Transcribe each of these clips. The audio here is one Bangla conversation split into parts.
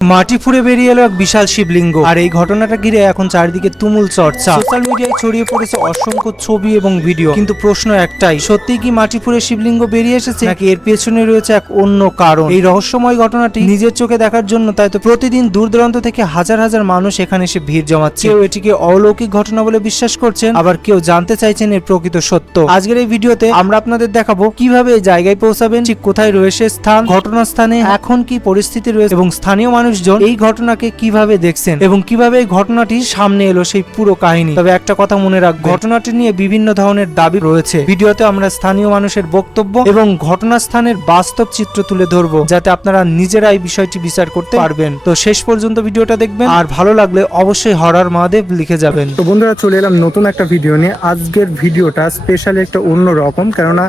মাটি ফুঁড়ে বেরিয়ে এলো এক বিশাল শিবলিঙ্গ। আর এই ঘটনাটা ঘিরে এখন চারিদিকে তুমুল চর্চা। সোশ্যাল মিডিয়ায় ছড়িয়ে পড়েছে অসংখ্য ছবি এবং ভিডিও। কিন্তু প্রশ্ন একটাই, সত্যি কি মাটি ফুঁড়ে শিবলিঙ্গ বেরিয়ে এসেছে, নাকি এর পেছনে রয়েছে এক অন্য কারণ? এই রহস্যময় ঘটনাটি নিজের চোখে দেখার জন্য তাই তো প্রতিদিন দূর দূরান্ত থেকে হাজার হাজার মানুষ এখানে এসে ভিড় জমাচ্ছে। কেউ এটিকে অলৌকিক ঘটনা বলে বিশ্বাস করছেন, আবার কেউ জানতে চাইছেন এর প্রকৃত সত্য। আজকের এই ভিডিওতে আমরা আপনাদের দেখাবো কিভাবে এই জায়গায় পৌঁছাবেন, ঠিক কোথায় রয়েছে স্থান, ঘটনাস্থানে এখন কি পরিস্থিতি রয়েছে এবং স্থানীয় মানুষজন এই ঘটনাকে কিভাবে দেখছেন এবং কিভাবে এই ঘটনাটি সামনে এলো সেই পুরো কাহিনী। তবে একটা কথা মনে রাখবেন, ঘটনাটি নিয়ে বিভিন্ন ধরনের দাবি রয়েছে। ভিডিওতে আমরা স্থানীয় মানুষের বক্তব্য এবং ঘটনাস্থানের বাস্তব চিত্র তুলে ধরবো, যাতে আপনারা নিজেরা এই বিষয়টি বিচার করতে পারবেন। তো শেষ পর্যন্ত ভিডিওটা দেখবেন, আর ভালো লাগলে অবশ্যই হরর মহাদেব লিখে যাবেন। তো বন্ধুরা, চলে এলাম নতুন একটা ভিডিও নিয়ে। আজকের ভিডিওটা স্পেশালি একটা অন্য রকম, কেননা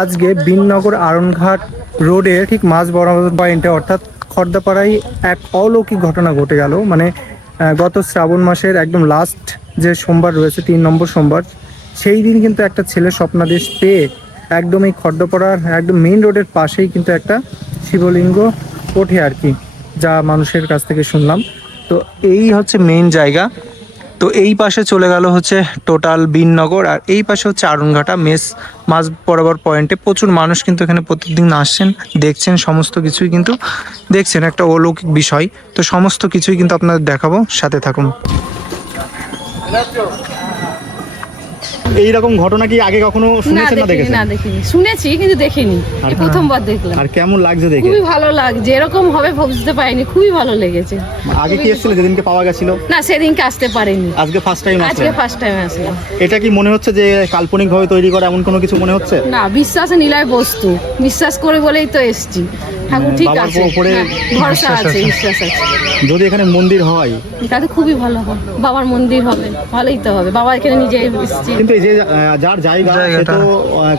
আজকে বিননগর আরনঘাট রোডে ঠিক মাঝ বরাবর পয়েন্টে অর্থাৎ খর্দাপাড়ায় এক অলৌকিক ঘটনা ঘটে গেল। মানে গত শ্রাবণ মাসের একদম লাস্ট যে সোমবার রয়েছে, 3 নম্বর সোমবার, সেই দিন কিন্তু একটা ছেলে স্বপ্নাদেশ পেয়ে একদম এই খর্দাপাড়ার একদম মেইন রোডের পাশেই কিন্তু একটা শিবলিঙ্গ ওঠে আর কি, যা মানুষের কাছ থেকে শুনলাম। তো এই হচ্ছে মেইন জায়গা। তো এই পাশে চলে গেল হচ্ছে টোটাল বিননগর, আর এই পাশে হচ্ছে আরনঘাটা মাঝ বরাবর পয়েন্টে প্রচুর মানুষ কিন্তু এখানে প্রতিদিন আসছেন, দেখছেন, সমস্ত কিছুই কিন্তু দেখছেন, একটা অলৌকিক বিষয়। তো সমস্ত কিছুই কিন্তু আপনাদের দেখাবো, সাথে থাকুন। এইরকম ঘটনা কি আগে কখনো শুনেছেন না দেখেছেন? না দেখিনি, শুনেছি কিন্তু দেখিনি, এই প্রথমবার দেখলাম। আর কেমন লাগছে দেখে? খুবই ভালো লাগছে, এরকম হবে বুঝতে পারিনি, খুবই ভালো লেগেছে। আগে কি এসেছিল যেদিনকে পাওয়া গেছিল? না, সেদিনকে আসতে পারিনি, আজকে ফার্স্ট টাইম আজকে আসলেন? ফার্স্ট টাইম আসলাম। এটা কি মনে হচ্ছে যে কাল্পনিক ভাবে তৈরি করা এমন কোনো কিছু মনে হচ্ছে? না, বিশ্বাসে নিলয় বস্তু, বিশ্বাস করে বলেই তো এসছি। ঠাকুর ঠিক বাবার আছে, উপরে হ্যাঁ, ভরসা আছে, বিশ্বাস আছে। যদি এখানে মন্দির হয় তাতে খুবই ভালো হবে, বাবার মন্দির হবে, ভালোই তো হবে। বাবা এখানে নিজে এসেছি। কিন্তু এই যে যার জায়গা সে তো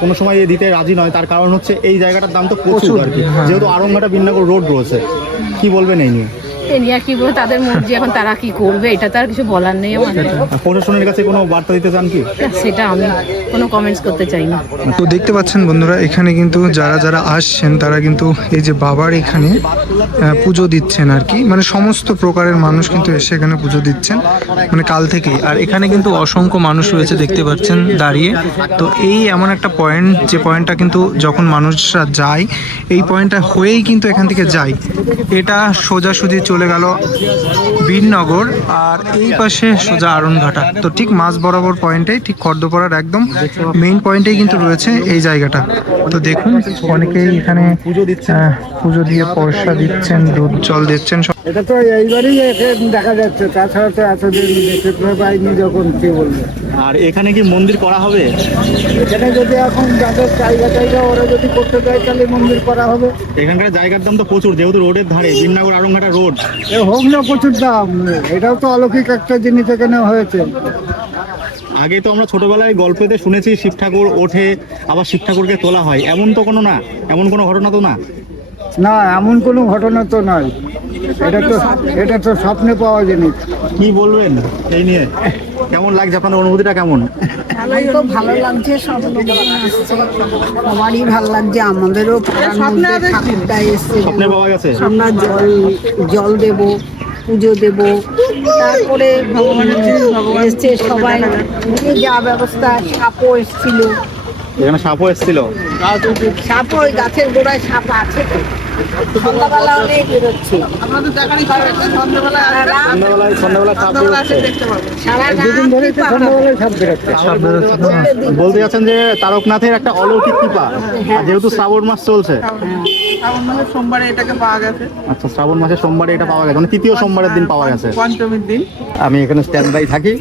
কোনো সময় দিতে রাজি নয়, তার কারণ হচ্ছে এই জায়গাটার দাম তো প্রচুর আর কি, যেহেতু আরনঘাটা বিননগর রোড রয়েছে। কি বলবেন এই নিয়ে? এ নিয়ে আর কি বলবো, তাদের মর্জি, এখন তারা কি করবে এটা তো আর কিছু বলার নেই আমাদের। প্রশাসনের কাছে কোনো বার্তা দিতে চান কি? সেটা আমি কোনো কমেন্টস করতে চাই না। তো দেখতে পাচ্ছেন বন্ধুরা, এখানে কিন্তু যারা যারা আসছেন তারা কিন্তু এই যে বাবার এখানে পুজো দিচ্ছেন আর কি, মানে সমস্ত প্রকারের মানুষ কিন্তু এসে এখানে পুজো দিচ্ছেন, মানে কাল থেকেই। আর এখানে কিন্তু অসংখ্য মানুষ রয়েছে, দেখতে পাচ্ছেন দাঁড়িয়ে। তো এই এমন একটা পয়েন্ট, যে পয়েন্টটা কিন্তু যখন মানুষরা যায়, এই পয়েন্টটা হয়েই কিন্তু এখান থেকে যায়, এটা সোজাসুজি চলে গেল বীরনগর, আর এই পাশে সোজা আরনঘাটা। তো ঠিক মাঝ বরাবর পয়েন্টে, ঠিক খর্দপাড়ার একদম মেইন পয়েন্টেই কিন্তু রয়েছে এই জায়গাটা। তো দেখুন, অনেকেই এখানে পুজো দিয়ে পয়সা দিচ্ছেন, দুধ জল দিচ্ছেন। এটা তো এইবারই দেখা যাচ্ছে, তাছাড়া তো এতদিন দেখতে পাইনি যখন, কি বলবো। আর এখানে কি মন্দির করা হবে? এখানে যদি এখন যাদের জায়গা ওরা যদি করতে চায় তাহলে মন্দির করা হবে। এখানকার জায়গার দাম তো প্রচুর, যেহেতু রোডের ধারে, বিননগর আরনঘাটা রোড। এ হোক না, প্রচুর দাম। এটাও তো অলৌকিক একটা জিনিস এখানে হয়েছে। আগে তো আমরা ছোটবেলায় গল্পেতে শুনেছি শিব ঠাকুর ওঠে, আবার শিব ঠাকুরকে তোলা হয়, এমন তো কোনো না, এমন কোনো ঘটনা তো না। না, এমন কোনো ঘটনা তো নয়। এটা তো স্বপ্নে পাওয়া জিনিস। কি বলবেন এই নিয়ে? কেমন লাগছে আপনার অনুভূতিটা কেমন? আমার তো ভালো লাগছে, সব লোকজন আসছে, সবারই ভালো লাগছে। আমাদেরও ঠাকুরটা এসছে, স্বপ্নে পাওয়া গেছে? আমরা জল দেব, পুজো দেব, তারপরে ভগবানের এসছে সবাই, যা ব্যবস্থা। সাপও এসছিল, এখানে সাপও এসেছিল? সাপ ওই গাছের গোড়ায় সাপ আছে তো। সন্ধ্যাবেলা অনেক বেরোচ্ছে, সন্ধ্যাবেলা সাপ বেরোচ্ছে। সারা দুদিন ধরে তো সন্ধ্যাবেলায় সাপ বেরোচ্ছে। বলতে যাচ্ছেন যে তারকনাথের একটা অলৌকিক কৃপা, আর যেহেতু শ্রাবণ মাস চলছে। শ্রাবণ মাসের সোমবারে এটাকে পাওয়া গেছে। আচ্ছা, শ্রাবণ মাসের সোমবারে এটা পাওয়া গেছে, মানে তৃতীয় সোমবারের দিন পাওয়া গেছে, পঞ্চমীর দিন। আমি এখানে স্ট্যান্ড বাই থাকি,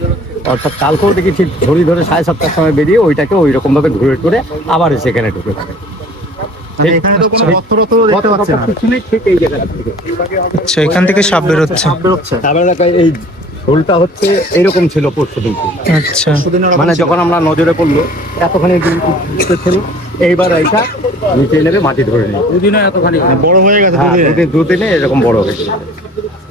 অর্থাৎ কালকেও দেখি ঠিক ঘড়ি ধরে 7:30টার সময় বেরিয়ে ওইটাকে ওই রকম ভাবে ঘুরে টুরে আবার সেখানে ঢুকে থাকে। মানে এখানে তো কোনো রত্ন দেখতে পাচ্ছি না। পিছনে ঠিক এই জায়গাটা থেকে আচ্ছা, এখান থেকে সাপ বেরোচ্ছে। সাপ বেরোচ্ছে। তারপরে এই ঝোলটা হচ্ছে এইরকম ছিল পরশু দিন, আচ্ছা, মানে যখন আমরা নজরে পড়লো এতখানি ছিল, এইবার এইটা নিচে নেবে মাটি ধরে নিই। দুদিনে এতখানি বড় হয়ে গেছে? দুদিনে এরকম বড় হয়েছে।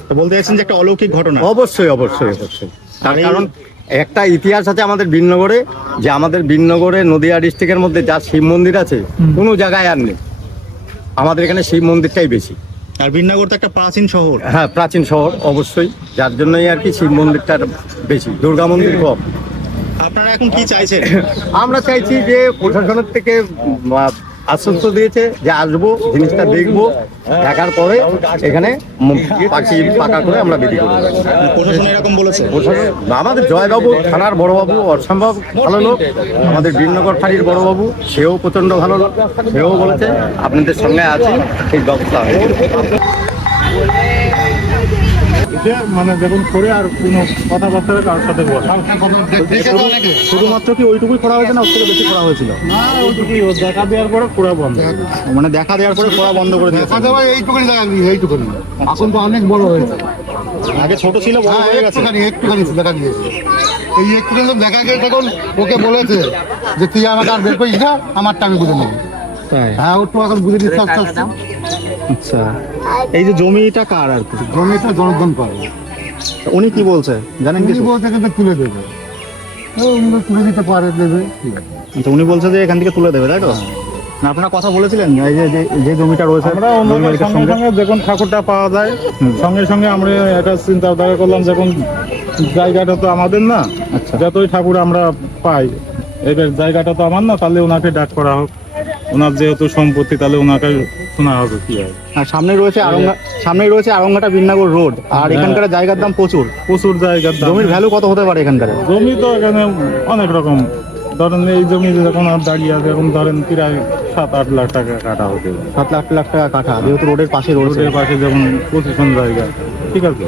তো বলতে যাচ্ছেন যে একটা অলৌকিক ঘটনা? অবশ্যই অবশ্যই অবশ্যই। তার কারণ একটা ইতিহাস আছে আমাদের বীরনগরে, যে আমাদের বীরনগরে নদিয়া ডিস্ট্রিক্টের মধ্যে যা শিব মন্দির আছে কোনো জায়গায় আর নেই, আমাদের এখানে শিব মন্দিরটাই বেশি। আর বিন্নাগর তো একটা প্রাচীন শহর। হ্যাঁ, প্রাচীন শহর অবশ্যই, যার জন্যই আর কি শিব মন্দিরটা বেশি, দুর্গা মন্দির কম। আপনারা এখন কি চাইছেন? আমরা চাইছি যে প্রশাসনের থেকে আশ্বস্ত দিয়েছে যে আসবো, জিনিসটা দেখবো, দেখার পরে এখানে পাখি পাকা করে আমরা বিক্রি করবো। প্রশাসন এরকম বলেছে? প্রশাসন, আমাদের জয়বাবু থানার বড়বাবু অসম্ভব ভালো লোক, আমাদের বীরনগর ফাঁড়ির বড়বাবু সেও প্রচণ্ড ভালো লোক, সেও বলেছে আপনাদের সঙ্গে আছি, সেই ব্যবস্থা হবে। মানে যখন করে আর কোনো কথাবার্তা কারোর সাথে বলে শুধুমাত্র কি ওইটুকুই করা হয়েছে না ওর থেকে বেশি করা হয়েছিল? না, ওইটুকুই, ও দেখা দেওয়ার পরে খোঁড়া বন্ধ। মানে দেখা দেওয়ার পরে খোঁড়া বন্ধ করে দিয়েছে। এইটুকুনি এইটুকুনি এখন তো অনেক বড় হয়েছে। আগে ছোট ছিল, বড় হয়ে গেছে। একটুখানি দেখা দিয়েছে, এই একটুখানি তো দেখা গিয়ে তখন ওকে বলেছে যে তুই আমাকে আর বের করিস না, আমারটা আমি বুঝে নেবো। তাই? হ্যাঁ, ওর তো এখন বুঝে দিচ্ছে আস্তে আস্তে। আচ্ছা, এই যে জমিটা কার আর কি? জমিটা জনগণ পাবে। উনি কি বলছে জানেন উনি কিছু? বলতে কিন্তু তুলে দেবে, উনি তুলে দিতে পারে, দেবে। আচ্ছা, উনি বলছে যে এখান থেকে তুলে দেবে, তাই তো? না, আপনারা কথা বলেছিলেন এই যে যে জমিটা রয়েছে? আমরা অন্যদের সঙ্গে সঙ্গে যখন ঠাকুরটা পাওয়া যায় সঙ্গে সঙ্গে আমরা একটা চিন্তাধারা করলাম, যখন জায়গাটা তো আমাদের না, যতই ঠাকুর আমরা পাই, এবার জায়গাটা তো আমার না, তাহলে ওনাকে ডাক করা হোক, ওনার যেহেতু সম্পত্তি, তাহলে ওনাকে শোনা হবে কি হয়। আর সামনে রয়েছে আরঙ্গাটা বিন্নাগর রোড, আর এখানকার জায়গার দাম প্রচুর। প্রচুর জায়গার দাম। জমির ভ্যালু কত হতে পারে এখানকার? জমি তো এখানে অনেক রকম, ধরেন এই জমি যখন আর দাঁড়িয়ে আছে এখন ধরেন প্রায় 7-8 লাখ টাকা কাটা হতে পারে। 7 লাখ টাকা কাঠা, যেহেতু রোডের পাশে রোডের পাশে যেমন পজিশন জায়গা, ঠিক আছে।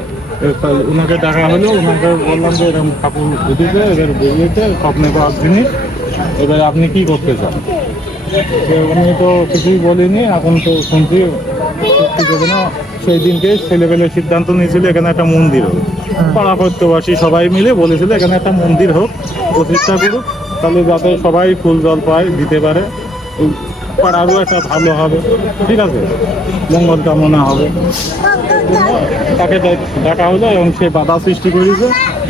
ওনাকে টাকা হলো, ওনাকে বললাম যে এরকম ঠাকুর উঠেছে, এবার বেরিয়েছে স্বপ্নে পাওয়ার জিনিস, এবার আপনি কি করতে চান? উনি তো কিছুই বলিনি, এখন তো শুনছি সত্যি দেবে না। সেই দিনকে ছেলেবেলে সিদ্ধান্ত নিয়েছিল এখানে একটা মন্দির হোক, পাড়া প্রত্যবাসী সবাই মিলে বলেছিল এখানে একটা মন্দির হোক, প্রতিষ্ঠা করুক, তাহলে যাতে সবাই ফুল জল পায়, দিতে পারে, পাড়ারও একটা ভালো হবে, ঠিক আছে, মঙ্গল কামনা হবে। তাকে দেখা হলো এবং সে বাধা সৃষ্টি করেছে,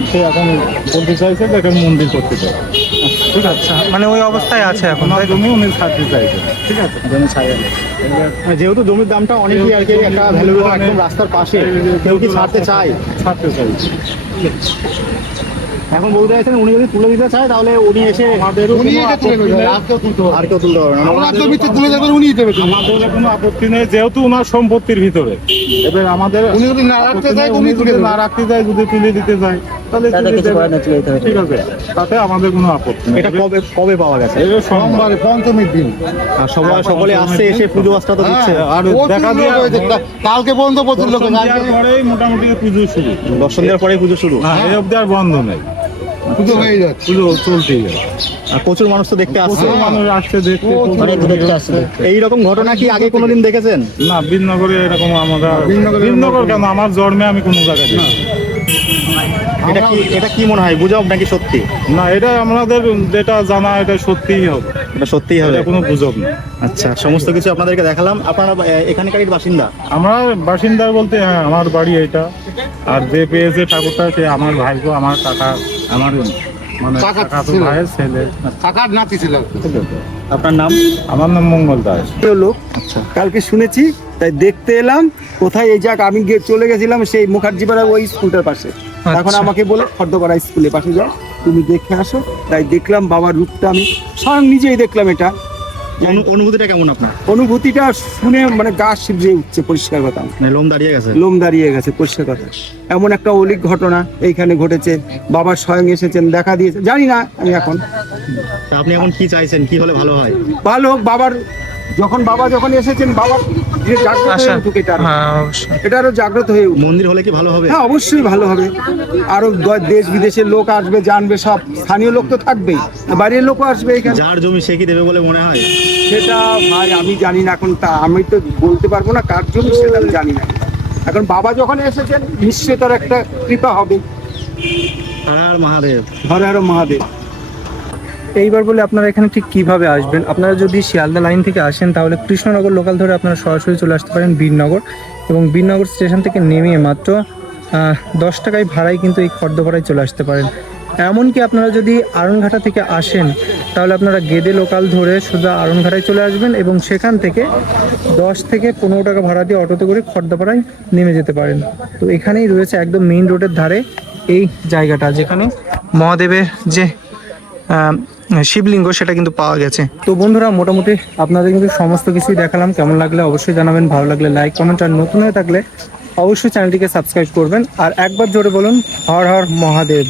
সে এখন বলতে চাইছে যে এখানে মন্দির করতে চায়, ঠিক আছে। মানে ওই অবস্থায় আছে এখন, ওনার জমি উনি ছাড়তে চাইছে, ঠিক আছে, জমি ছাড়িয়ে। যেহেতু জমির দামটা অনেকই আর কি একটা ভ্যালুয়েবল, একদম রাস্তার পাশে, কেউ কি ছাড়তে চায়? ছাড়তে চাইছে। এখন বলতে চাইছেন উনি যদি তুলে দিতে চায় তাহলে উনি এসে আমাদের উনি এটা তুলে দেবে, আর কেউ তুলতে পারবে না। আর কেউ তুলতে পারবে না। ওনার জমিতে তুলে দেবে, উনিই দেবে। আমাদের কোনো আপত্তি নেই, যেহেতু ওনার সম্পত্তির ভিতরে। এবার আমাদের উনি যদি না রাখতে চায়, উনি উনি যদি তুলে দেবে। না রাখতে চায়, যদি তুলে দিতে চায় তাহলে তুলে দেবে, ঠিক আছে, তাতে আমাদের কোনো আপত্তি নেই। এটা কবে পাওয়া গেছে? এটা সোমবার, সোমবারে পঞ্চমীর দিন। আর সকলে আসছে, এসে পুজো আস্তা তো দিচ্ছে। আর প্রচুর দেখা লোক দেওয়া হয়েছে, কালকে পর্যন্ত প্রচুর লোক হয়েছে। দর্শন দেওয়ার পরেই মোটামুটি পুজো শুরু। দর্শন দেওয়ার পরেই পুজো শুরু। হ্যাঁ, এই অবধি আর বন্ধ নেই, পুজো হয়ে যাচ্ছে। পুজো চলতেই যায়। আর প্রচুর মানুষ তো দেখতে আসছে। প্রচুর মানুষ আসছে দেখতে, এইরকম ঘটনা কি আগে কোনোদিন দেখেছেন? না, বীরনগরে এরকম আমরা, বীরনগর কেন, আমার জন্মে আমি কোনো জায়গায় দেখি এটা কি মনে হয়, গুজব নাকি সত্যি? না, এটা আমাদের যেটা জানা এটা সত্যিই হবে, এটা সত্যিই হবে, এটা কোনো গুজব না। আচ্ছা, সমস্ত কিছু আপনাদেরকে দেখালাম। আপনারা এখানকারই বাসিন্দা? আমার বাসিন্দা বলতে হ্যাঁ, আমার বাড়ি এইটা, আর যে পেয়েছে ঠাকুরটা সে আমার ভাইপো, আমার কাকা, আমার মানে কাকাতো ভাইয়ের ছেলে। কাকার নাতি ছিল। আপনার নাম? আমার নাম মঙ্গল দাস। লোক কালকে শুনেছি, তাই দেখতে এলাম। কোথায় এই যাক, আমি চলে গেছিলাম সেই মুখার্জিপাড়া ওই স্কুলটার পাশে। এখন আমাকে বলে খর্দপাড়া স্কুলের পাশে যাও, তুমি দেখে আসো। তাই দেখলাম বাবার রূপটা, আমি স্বয়ং নিজেই দেখলাম। এটা অনুভূতিটা কেমন আপনার? অনুভূতিটা শুনে মানে গা শিবরে উঠছে, পরিষ্কার কথা, লোম দাঁড়িয়ে গেছে। লোম দাঁড়িয়ে গেছে, পরিষ্কার কথা। এমন একটা অলিক ঘটনা এইখানে ঘটেছে, বাবা স্বয়ং এসেছেন, দেখা দিয়েছে। জানি না আমি এখন, তা আপনি এখন কি চাইছেন, কি হলে ভালো হয়? ভালো হোক বাবার, বাবা যখন এসেছেন, বাবার যে জাগ্রত হয়ে উঠুক, এটা আরো জাগ্রত হয়ে উঠুক। মন্দির হলে কি ভালো হবে? হ্যাঁ, অবশ্যই ভালো হবে। আরো দেশ বিদেশের লোক আসবে, জানবে, সব স্থানীয় লোক তো থাকবেই, বাইরের লোকও আসবে এখানে। যার জমি সে কি দেবে বলে মনে হয়? সেটা ভাই আমি জানি না, এখন তা আমি তো বলতে পারবো না কার জমি, সেটা আমি জানি না। এখন বাবা যখন এসেছেন, নিশ্চয়ই তার একটা কৃপা হবে। হর হর মহাদেব। হর হর মহাদেব। এইবার বলে আপনারা এখানে ঠিক কিভাবে আসবেন? আপনারা যদি শিয়ালদা লাইন থেকে আসেন তাহলে কৃষ্ণনগর লোকাল ধরে আপনারা সরাসরি চলে আসতে পারেন বীরনগর, এবং বীরনগর স্টেশন থেকে নেমে মাত্র 10 টাকায় ভাড়ায় কিন্তু এই খর্দপাড়ায় চলে আসতে পারেন। এমনকি আপনারা যদি আরনঘাটা থেকে আসেন তাহলে আপনারা গেদে লোকাল ধরে সোজা আরনঘাটায় চলে আসবেন এবং সেখান থেকে 10 থেকে 15 টাকা ভাড়া দিয়ে অটোতে করে খড়দাপাড়ায় নেমে যেতে পারেন। তো এখানেই রয়েছে একদম মেইন রোডের ধারে এই জায়গাটা, যেখানে মহাদেবের যে শিবলিঙ্গ সেটা কিন্তু পাওয়া গেছে। তো বন্ধুরা, মোটামুটি আপনাদের কিন্তু সমস্ত কিছুই দেখালাম। কেমন লাগলে অবশ্যই জানাবেন, ভালো লাগলে লাইক কমেন্ট, আর নতুন হয়ে থাকলে অবশ্যই চ্যানেলটিকে সাবস্ক্রাইব করবেন। আর একবার জোরে বলুন হর হর মহাদেব।